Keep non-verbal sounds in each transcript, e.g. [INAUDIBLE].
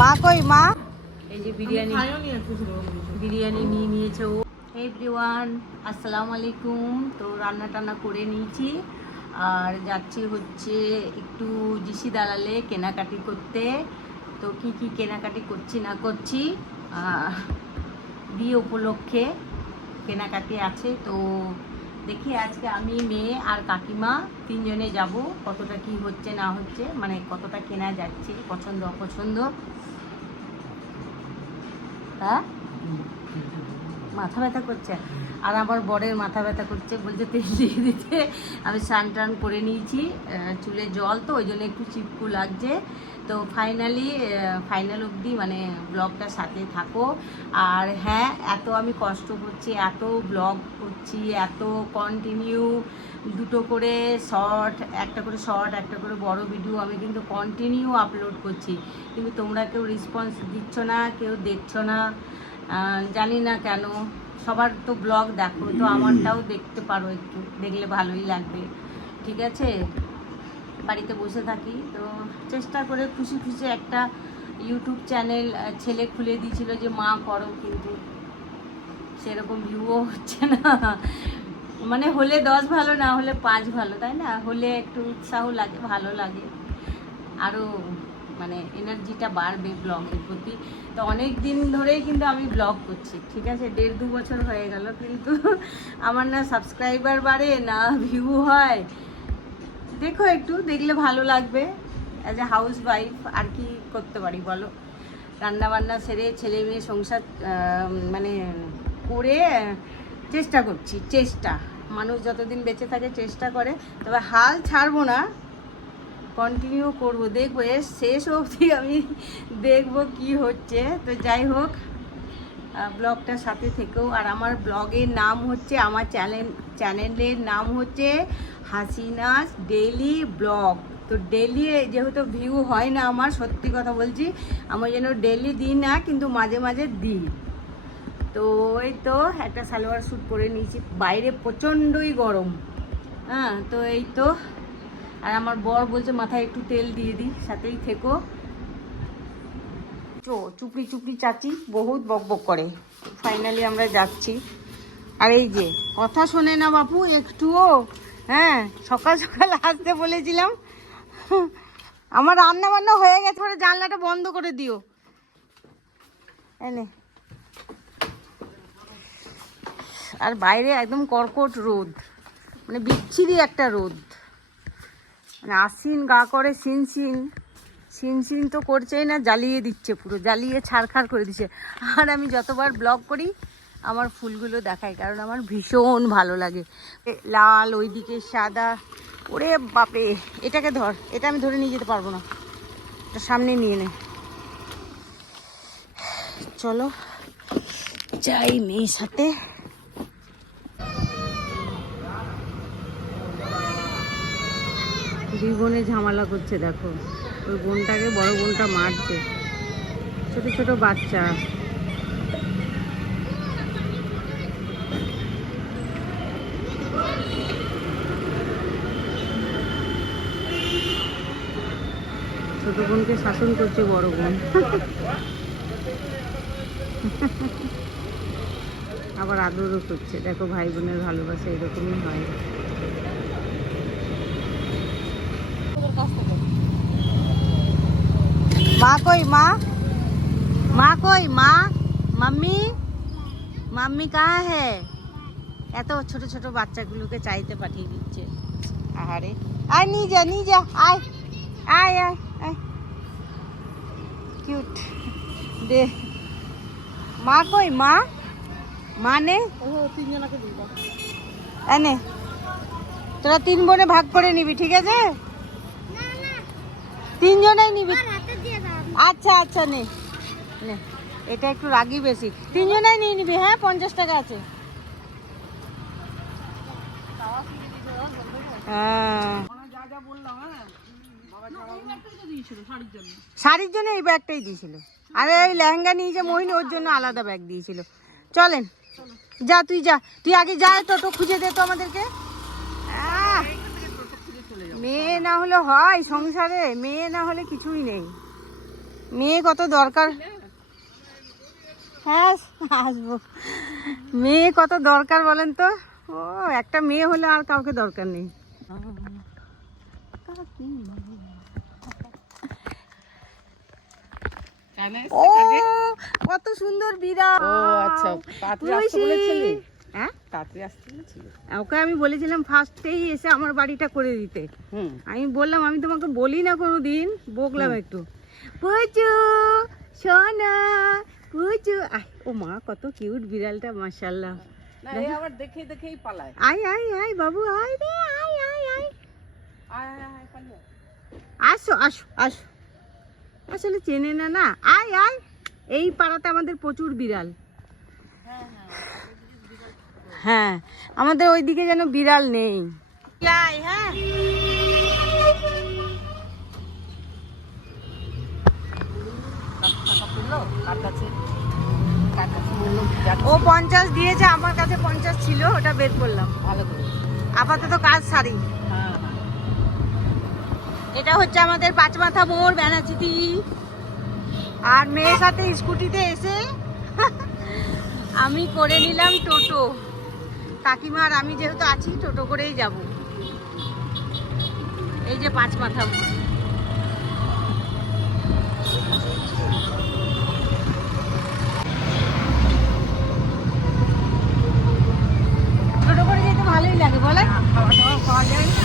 মা কই, মা? এই যে বিরিয়ানি। বিরিয়ানি নিয়ে নিয়েছে ও। এভরিওয়ান আসসালামু আলাইকুম। তো রান্না টান্না করে নিয়েছি। আর যাচ্ছি হচ্ছে একটু জিসি দালালে কেনাকাটি করতে। তো কি কি কেনাকাটি করছি না করছি বিয়ে উপলক্ষে কেনাকাটি আছে। তো দেখি আজকে আমি, মেয়ে আর কাকিমা তিনজনে যাব, কতটা কি হচ্ছে, না হচ্ছে মানে কতটা কেনা যাচ্ছে, পছন্দ, অপছন্দ। হ্যাঁ? মাথা ব্যথা করছে? আর আমার বরের মাথা ব্যথা করছে, বলছে তেল দিয়ে দিতে। আমি স্নান টান করে নিয়েছি চুলে জল তো, ওই জন্য একটু চিপকু লাগছে। তো ফাইনালি ফাইনাল অবধি মানে ব্লগটার সাথে থাকো। আর হ্যাঁ এত আমি কষ্ট করছি, এত ব্লগ করছি, এত কন্টিনিউ দুটো করে শর্ট একটা করে শর্ট একটা করে বড় ভিডিও আমি কিন্তু কন্টিনিউ আপলোড করছি। কিন্তু তোমরা কেউ রেসপন্স দিচ্ছ না, কেউ দেখছ না জানি না কেন। সবার তো ব্লগ দেখো, তো আমারটাও দেখতে পারো একটু, দেখলে ভালোই লাগবে। ঠিক আছে? বাড়িতে বসে থাকি। তো চেষ্টা করে খুশি খুশি একটা ইউটিউব চ্যানেল ছেলে খুলে দিয়েছিল যে, মা, করো কিন্তু। সেরকম ভিউও হচ্ছে না। মানে হলে দশ ভালো, না হলে পাঁচ ভালো, তাই না? হলে একটু উৎসাহ লাগে, ভালো লাগে। আরও মানে এনার্জিটা বাড়বে ব্লগের প্রতি। তো অনেক দিন ধরেই কিন্তু আমি ব্লগ করছি, ঠিক আছে? দেড় দু বছর হয়ে গেল, কিন্তু আমার না সাবস্ক্রাইবার বাড়ে, না ভিউ হয়। দেখো একটু, দেখলে ভালো লাগবে। অ্যাজ এ হাউস ওয়াইফ আর কি করতে পারি বলো? রান্না বান্না সেরে ছেলে মেয়ে সংসার মানে করে চেষ্টা করছি, চেষ্টা। মানুষ যতদিন বেঁচে থাকে চেষ্টা করে, তবে হাল ছাড়বো না। কন্টিনিউ করব, দেখব, এর শেষ অবধি আমি দেখব কি হচ্ছে। তো যাই হোক ব্লগটার সাথে থেকেও। আর আমার ব্লগের নাম হচ্ছে, আমার চ্যানেল, চ্যানেলের নাম হচ্ছে হাসিনাস ডেইলি ব্লগ। তো ডেলি যেহেতু ভিউ হয় না আমার, সত্যি কথা বলছি, আমার যেন ডেলি দিই না, কিন্তু মাঝে মাঝে দিই তো এই তো একটা সালোয়ার স্যুট পরে নিয়েছি। বাইরে প্রচণ্ডই গরম। হ্যাঁ তো এই তো। আর আমার বর বলছে, মাথায় একটু তেল দিয়ে দিই, সাথেই থেকো। চুপড়ি চুপড়ি চাচি বহুত বক বক করে। ফাইনালি আমরা যাচ্ছি। আর এই যে, কথা শোনে না বাপু, একটুও হ্যাঁ সকাল সকাল আসতে বলেছিলাম। আমার রান্না বান্না হয়ে গেছে পরে জানলাটা বন্ধ করে দিও। এনে। আর বাইরে একদম কর্কট রোদ। মানে বিচ্ছিরি একটা রোদ। মানে আসিন গা করে সিন সিন সিন সিন তো করছেই না, জ্বালিয়ে দিচ্ছে পুরো, জ্বালিয়ে ছাড়খাড় করে দিচ্ছে। আর আমি যতবার ব্লগ করি, আমার ফুলগুলো দেখাই, কারণ আমার ভীষণ ভালো লাগে। লাল, ওইদিকে সাদা, ওরে বাপরে, এটাকে ধর, এটা আমি ধরে নিয়ে যেতে পারব না। এটা সামনে নিয়ে নে। চলো, যাই মেয়ের সাথে। দুই বোনে ঝামেলা করছে, দেখো। ওই বোনটাকে, বড় বোনটা মারছে। ছোট ছোট বাচ্চা। ছোট বোনকে শাসন করছে বড় বোন। আবার আদরও করছে। দেখো, ভাই বোনের ভালোবাসা এরকমই হয়। মা কই মা? মা কই মা? মাম্মি? মাম্মি কাহা হে এত ছোট ছোট বাচ্চাগুলোকে চাইতে পাঠিয়ে দিচ্ছে। আহারে। আয় নিয়ে যা নিয়ে যা আয়। আয় আয় আয়। কিউট। দে। মা কই মা? মা নে। এনে তোরা তিন বোনে ভাগ করে নিবি ঠিক আছে? তিনজনেই নিবি। আচ্ছা আচ্ছা নে। নে, এটা একটু রাগি বেশি। তিনজনেই নিয়ে নিবি হ্যাঁ? পঞ্চাশ টাকা আছে। হ্যাঁ। শাড়ির জন্য এই ব্যাগটাই দিয়েছিল। আর, এই লেহেঙ্গা নিয়ে যে মোহিনী, ওর জন্য আলাদা ব্যাগ দিয়েছিল। চলেন। যা, তুই যা। তুই আগে যা টোটো খুঁজে দে তো আমাদেরকে। মেয়ে না হলে হয় সংসারে। মেয়ে না হলে কিছুই নেই। মেয়ে কত দরকার? হ্যাঁ আসব। মেয়ে কত দরকার বলেন তো? ও একটা মেয়ে হলে আর কাউকে দরকার নেই। ও কত সুন্দর বিড়াল। ও আচ্ছা হ্যাঁ? ওকে আমি বলেছিলাম ফার্স্টেই এসে আমার বাড়িটা করে দিতে। হুম। আমি বললাম আমি তোমাকে বলি না কোনো দিন বকলাম একটু। পুচু সোনা পুচু। আহ, ও মা কত কিউট বিড়ালটা মাশাল্লাহ আবার দেখে দেখেই পালায়। আয় আয় আয় বাবু আয় রে আয় আয় আয়। আয় আয় আয় আসো আসো আসো। আসলে চেনে না না। আয় আয়। এই পাড়াতে আমাদের প্রচুর বিড়াল। হ্যাঁ আমাদের ওইদিকে যেন বিড়াল নেই। হ্যাঁ। কার কাছে? ও পঞ্চাশ দিয়েছে আমার কাছে পঞ্চাশ ছিল ওটা বের করলাম। ভালো করে। আপাতত কাজ সারি। হ্যাঁ হ্যাঁ। এটা হচ্ছে আমাদের পাঁচমাথা মোড় ব্যানাচিতি আর মেয়ের সাথে স্কুটিতে এসে [LAUGHS] আমি করে নিলাম টোটো। কাকিমার আমি যেহেতু আছি টোটো করেই যাব। এই যে পাঁচমাথা মোড় টোটো করে যেতে ভালোই লাগে বলে খাওয়া দাওয়া পাওয়া যায় না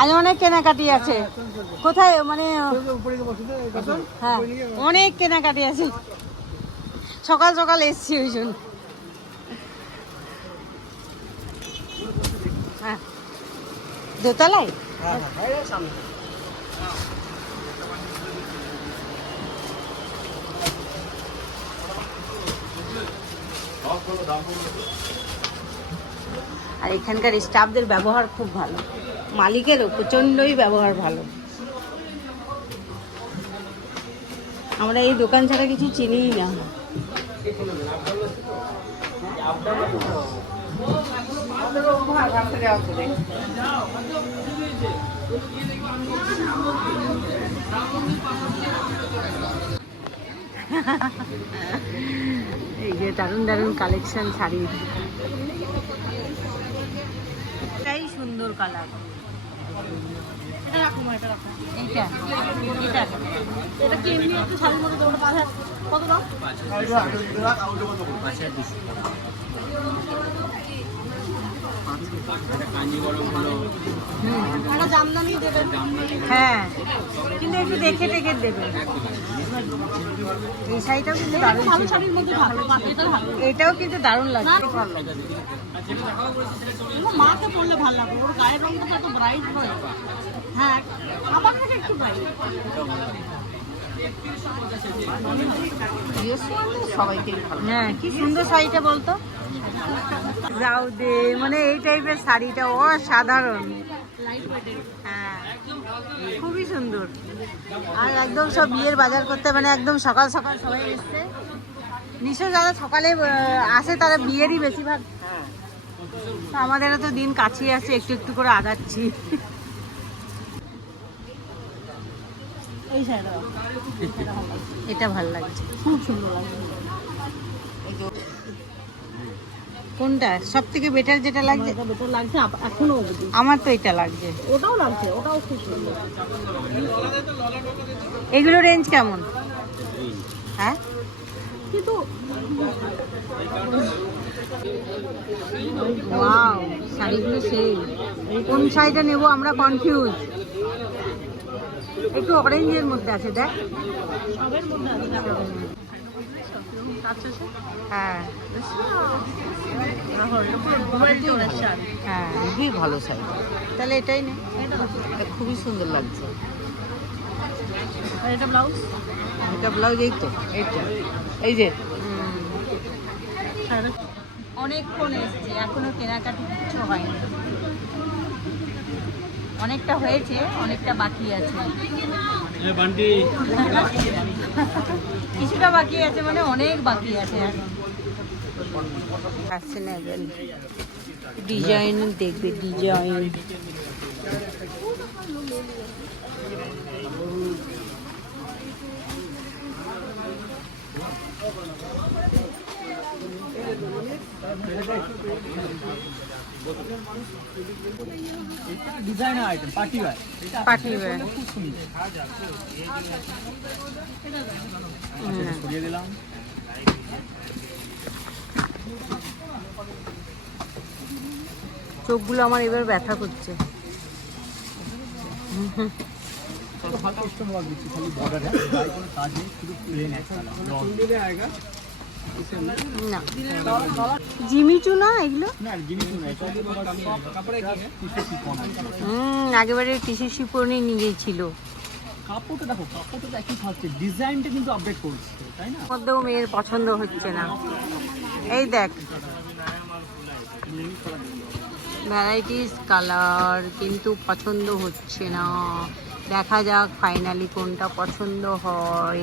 আজ অনেক কেনাকাটি আছে। কোথায় মানে হ্যাঁ অনেক কেনাকাটি আছে। সকাল সকাল এসছি ওই জন্য। হ্যাঁ। দোতলায়? আর এখানকার স্টাফদের ব্যবহার খুব ভালো। মালিকেরও প্রচণ্ডই ব্যবহার ভালো। আমরা এই দোকান ছাড়া কিছু চিনিই না। এই যে দারুণ দারুণ কালেকশন শাড়ির এটাই সুন্দর কালার হ্যাঁ। কিন্তু একটু দেখে দেখে দেবেন। এই শাড়িটাও কিন্তু দারুণ ভালো শাড়ির মধ্যে ভালো এটাও কিন্তু দারুণ লাগছে মাকে ভালো লাগবে ওর গায়ের রংটা তো এত ব্রাইট হয় হ্যাঁ আমার কাছে একটু ব্রাইট হ্যাঁ কি সুন্দর শাড়িটা বলতো যাও দে মানে এই টাইপের শাড়িটা অসাধারণ হ্যাঁ খুবই সুন্দর। আর একদম সব বিয়ের বাজার করতে মানে একদম সকাল সকাল সবাই এসছে। নিশ্চয় যারা সকালে আসে তারা বিয়েরই বেশিরভাগ। আমাদেরও তো দিন কাছেই আছে একটু একটু করে আগাচ্ছি। এটা ভালো লাগছে। খুব সুন্দর লাগছে। কোনটা? সব থেকে বেটার যেটা লাগছে? বেটার লাগছে এখনও আমার তো এটা লাগছে। ওটাও লাগছে ওটাও খুব সুন্দর। এগুলো রেঞ্জ কেমন? হ্যাঁ? কিন্তু ওয়াও শাড়িগুলো সেই। কোন শাড়িটা নেব আমরা কনফিউজ একটু অরেঞ্জের মধ্যে আছে দেখ। সবের মধ্যে আছে। হ্যাঁ। হ্যাঁ খুবই ভালো সাইজ তাহলে এটাই নে। এটা খুবই সুন্দর লাগছে। এটা ব্লাউজ এটা ব্লাউজ এই তো এইটা এই যে। অনেকক্ষণ এসছে এখনও কেনাকাটি কিচ্ছু হয়নি। অনেকটা হয়েছে অনেকটা বাকি আছে। কিছুটা বাকি আছে মানে অনেক বাকি আছে ফ্যাশনেবল ডিজাইন দেখবে ডিজাইন চোখগুলো আমার এবার ব্যথা করছে। দিচ্ছি খালি বর্ডারে কোনো কাজ নেই শুধু প্লেন একটা জিমিচু না। এগুলো না জিনিস না এটা তোমার কাপড়ে কি টিস্যু শিফন আছে হুম আগেবারে টিসি শিপনি নিয়েছিল কাপড়টা দেখো কাপড়টা একই থাকছে ডিজাইনটা কিন্তু আপডেট করছে তাই না? মধ্যেও মেয়ের পছন্দ হচ্ছে না। এই দেখ। ভ্যারাইটিস কালার কিন্তু পছন্দ হচ্ছে না। দেখা যাক ফাইনালি কোনটা পছন্দ হয়।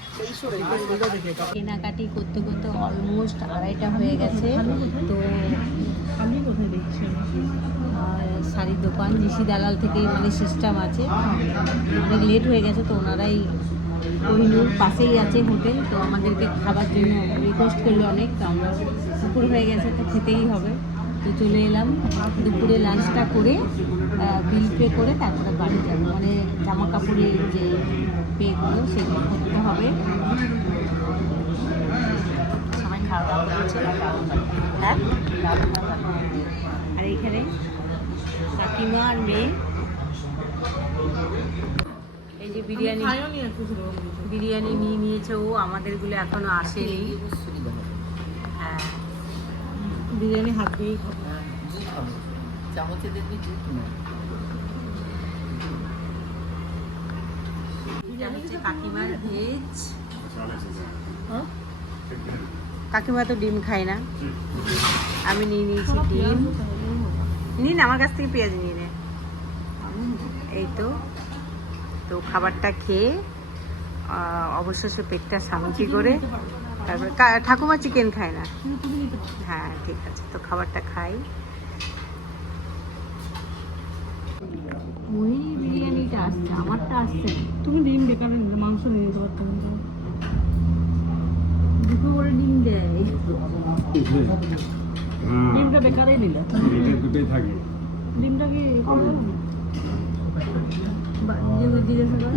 কেনাকাটি করতে করতে অলমোস্ট আড়াইটা হয়ে গেছে। তো শাড়ির দোকান নিশি দালাল থেকে মানে সিস্টেম আছে। অনেক লেট হয়ে গেছে তো ওনারাই কহিনুর পাশেই আছে হোটেল তো আমাদেরকে খাবার জন্য রিকোয়েস্ট করল অনেক। তো আমরা দুপুর হয়ে গেছে, তো খেতেই হবে। তো চলে এলাম। দুপুরে লাঞ্চটা করে বিল পে করে তারপরে বাড়ি যাব। মানে জামা কাপড়ের যে পেগুলো সেগুলো করতে হবে। সবাই খাওয়া দাওয়া করছে হ্যাঁ? আর এখানে কাকিমা আর মেয়ে। এই যে বিরিয়ানি বিরিয়ানি নিয়ে নিয়েছে ও আমাদেরগুলো এখনও আসেনি। হ্যাঁ। বিরিয়ানি হাত দিয়েই খাব। কাকিমার ভেজ কাকিমা তো ডিম খায় না? আমি নিয়ে নিয়েছি ডিম। নিন আমার কাছ থেকে পেঁয়াজ নিয়ে নে। এই তো। তো খাবারটা খেয়ে অবশেষে পেটটা সামুচি করে তারপরে ঠাকুমা চিকেন খায় না। হ্যাঁ ঠিক আছে। তো খাবারটা খাই। মোহিনী বিরিয়ানিটা আসছে আমারটা আসছে তুমি ডিম বেকার নিলে মাংস নিয়ে নিতে পারতাম তো। দুটো করে ডিম দেয়। ডিমটা বেকারেই নিলে। দুটোই থাকে। ডিমটা কি জিজ্ঞাসা কর।